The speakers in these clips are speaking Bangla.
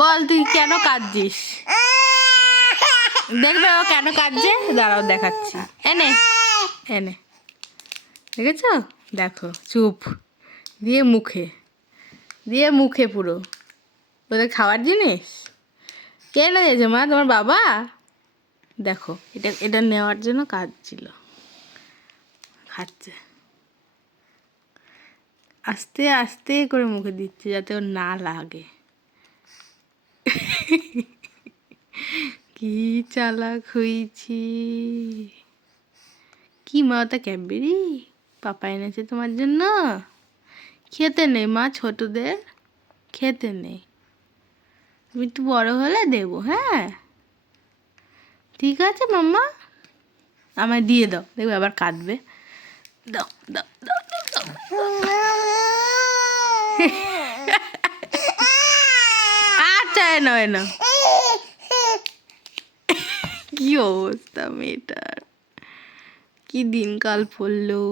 বল তুই কেন কাঁদছিস? দেখবে ও কেন কাঁদছে, দাঁড়াও দেখাচ্ছি। এনে এনে দেখেছ, দেখো চুপ দিয়ে মুখে পুরো ওদের খাওয়ার জিনিস কে এনে দিয়েছে? মা, তোমার বাবা? দেখো এটা এটা নেওয়ার জন্য কাঁদছিল, খাচ্ছে আস্তে আস্তে করে মুখে দিচ্ছে যাতে ওর না লাগে। কি চালাক হয়েছি! কি মা, ওটা ক্যাডবেরি পাপা এনেছে তোমার জন্য? খেতে নেই মা, ছোটদের খেতে নেই, তুমি একটু বড় হলে দেবো। হ্যাঁ ঠিক আছে মাম্মা, আমায় দিয়ে দাও, দেখবে আবার কাঁদবে। দাও দাও দাও দাও আচ্ছা এনো এনো। কি অবস্থা মেয়েটার, কি দিনকাল পড়লো।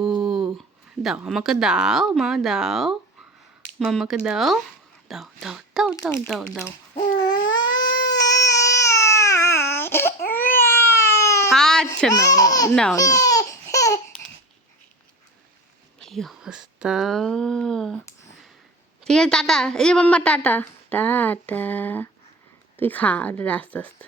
দাও আমাকে দাও মা, দাও মাম্মাকে দাও, দাও দাও দাও দাও দাও দাও। আচ্ছা নাও নাও নাও। কি অবস্থা! ঠিক আছে টাটা, এই যে মাম্মা টাটা টাটা, তুই খা আস্তে আস্তে।